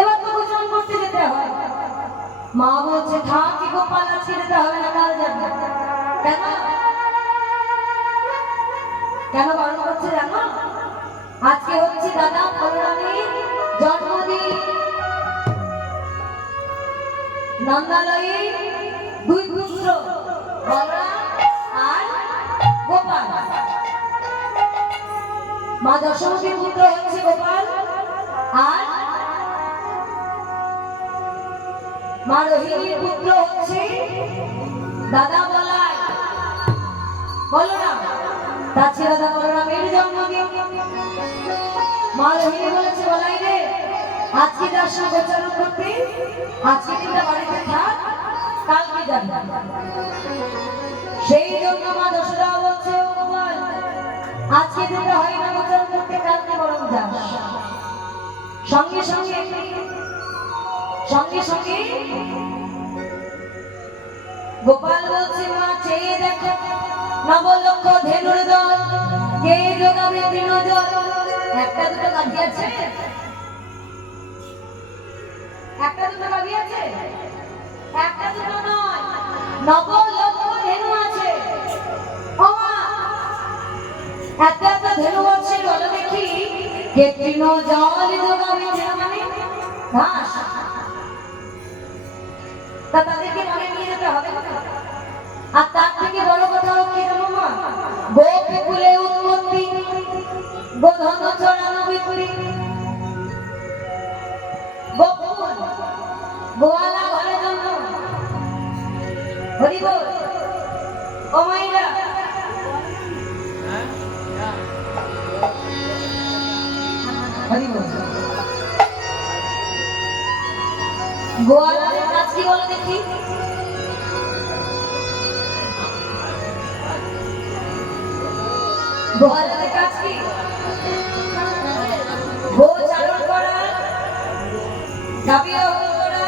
এবার মা বলছে, থাক কি গোপাল আজকে যেতে হবে না, কাল যাবে। কেন? কেন বারণ করছে জানো? আজকে হচ্ছে দাদা বলরামের জন্মদিন। নন্দালয়ে, দুই পুত্র, বলরাম আর গোপাল। মা দশমীর পুত্র হচ্ছে গোপাল। আর মা রোহিণীর পুত্র হচ্ছে দাদা বলাই। বলরাম তার ছেলে দাদা বলরামের জন্মদিন মা রোহিণী বলেছে, বলাই রে, আজকে যাস না গোচারণ করতে আজকে দিনটা বাড়িতে থাক কালকে যাবি সেই জন্য মা দশরা বলছে গোপাল, আজকে দিনটা হয় না গোচারণ করতে কালকে বরং যাস। সঙ্গে সঙ্গে সঙ্গে সঙ্গে। গোপাল বলছে, মা, চেয়ে দেখো, নবলক্ষ ধেনুর দল, কে যোগাবে তৃণজল একটা দুটো কাঁদি আছে? একটা দুটো কাঁদি আছে? একটা দুটো নয়। নবলক্ষ ধেনু আছে। ও মা এত এত ধেনু কে তৃণ জল যোগাবে মানে ঘাস তা তাদেরকে মনে নিয়ে যেতে হবে। আর তার থেকে বড় কথা কি জানো মা? গোপে কুলে উৎপত্তি, গোধন চড়ানো বিক্রি। গোপুর গোয়ালা ঘরে জন্য হরি ও মাইরা। হরি বল। গোয়ালাদের কাজ কি বলো দেখি? কাজ কি? করা দহন করা,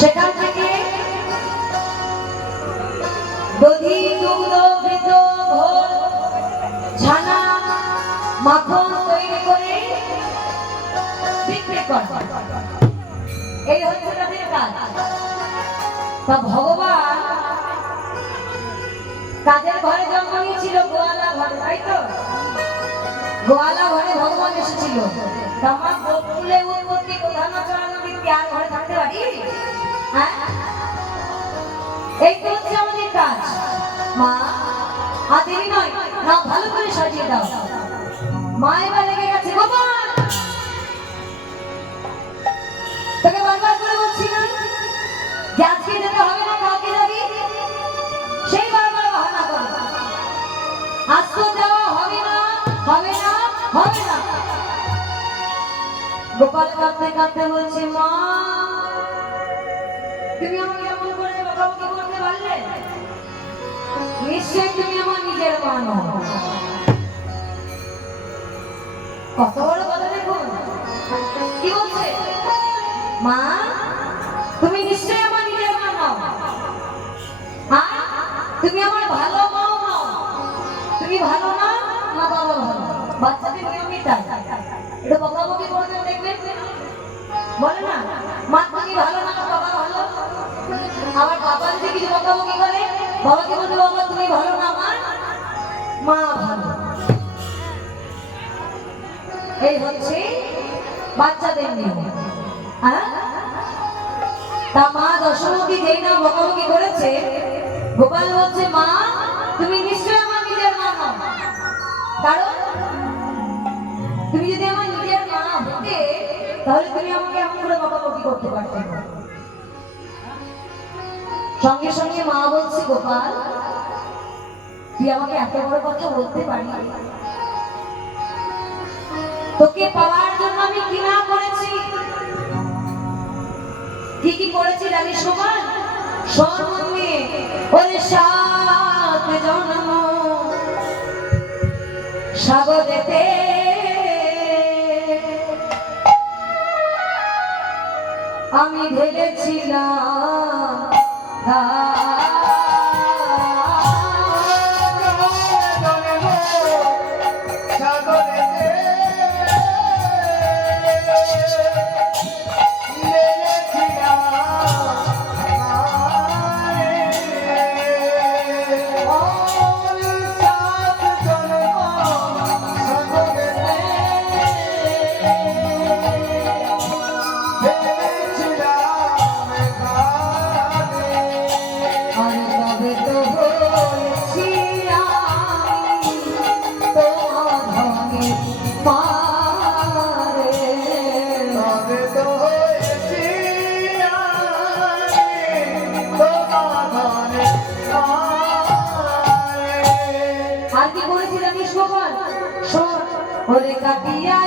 সেখান থেকে দধি, দুগ্ধ, বৃদ্ধ ঘোল ছানা, মাখন তৈরি করে করা এই হচ্ছে তাদের কাজ। তা ভগবান কাদের ঘরে জন্ম নিয়েছিল গোয়ালা ঘরে, তাই তো? গোয়ালা ঘরে ভগবান এসেছিল। তোমার গোকুলে উৎপত্তি প্রধান চরণ আর ঘরে থাকতে পারি? হ্যাঁ? এই তো হচ্ছে আমাদের কাজ। মা আর নয়, না, ভালো করে সাজিয়ে দাও। মা এবার লেগে গেছে, গোপাল! যে গোপাল কাঁদতে কাঁদতে বলছে, মা, তুমি আমাকে এমন করে বকাবকি করতে পারলে? নিশ্চয়ই তুমি আমার নিজের মা নও। কত কিছু বকাবকি করে বাবাকে বলতে বাবা, তুমি ভালো না মা মা ভালো। এই হচ্ছে বাচ্চাদের নিয়ম। হ্যাঁ? তা মা দশমী যেই না বকাবকি করেছে, গোপাল বলছে, মা, তুমি নিশ্চয়ই আমার নিজের মা নও। কারণ, তুমি যদি আমার নিজের মা হতে, তাহলে তুমি আমাকে এমন করে বকাবকি করতে পারতে না। সঙ্গে সঙ্গে মা বলছে, গোপাল, তুই আমাকে এত বড় কথা বলতে পারি তোকে পাওয়ার জন্য আমি কি না করেছি। কি কি করেছি জানিস গোপাল? স্বর্ণে ওরে সাত জন্ম সাগরেতে আমি ঢেলেছিলাম ওরে কাটিয়া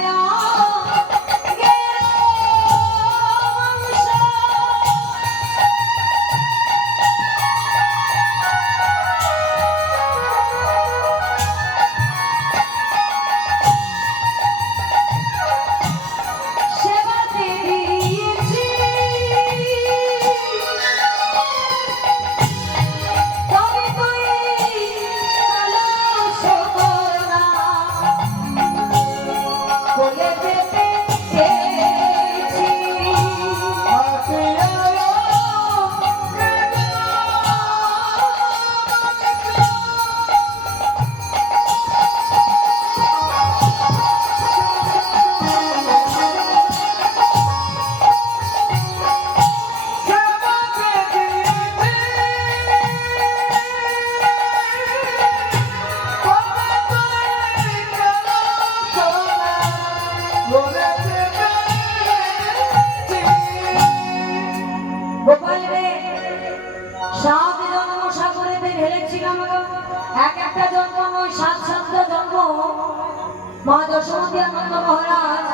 মা যশোমতী আনন্দ মহারাজ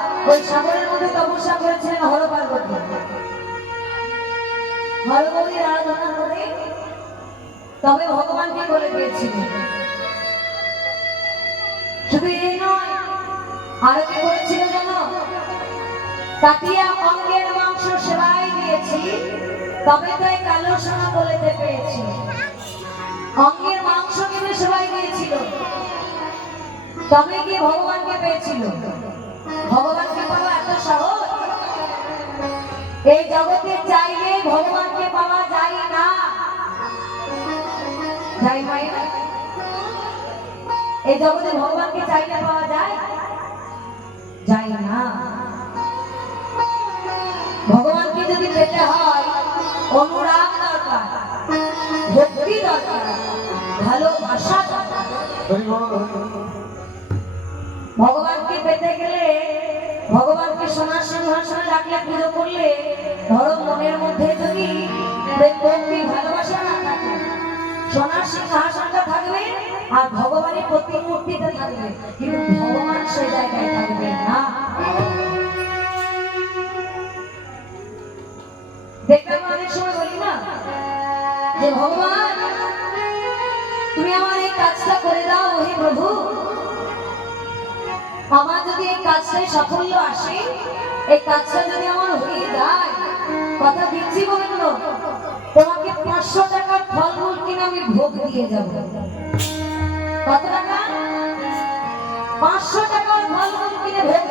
মাংস সেবাই দিয়েছি, তবে তো এই কালো সোনা বলেতে পেয়েছি। মাংস কিন্তু সেবাই দিয়েছিল। তবে কি ভগবানকে পেয়েছিল? ভগবানকে পাওয়া এত সহজ? এই জগতে চাইলে ভগবানকে পাওয়া যায় না। যাই মায়েরা? এই জগতে ভগবানকে চাইলে পাওয়া যায়? যায় না। ভগবানকে যদি পেতে হয়, অনুরাগ দরকার, ভক্তি দরকার, ভালোবাসা দরকার। ভগবানকে পেতে গেলে, ভগবানকে সোনার সিংহাসনে রাখলে পুজো করলে ধরো মনের মধ্যে যদি ভালোবাসা না থাকে, সোনার সিংহাসনটা থাকবে আর ভগবানের প্রতিমূর্তিতে থাকবে। কিন্তু ভগবান সে জায়গায় থাকবে না। দেখলাম অনেক সময় বলি না, যে ভগবান, তুমি আমার এই কাজটা করে দাও, হে প্রভু। আমার যদি এই কাজটায় সাফল্য আসে, এই কাজটা যদি আমার হয়ে যায়, কথা দিচ্ছি বলল তোমাকে পাঁচশো টাকার ফলমূল কিনে আমি ভোগ দিয়ে যাব। কত টাকা? পাঁচশো টাকার ফলমূল কিনে ভোগ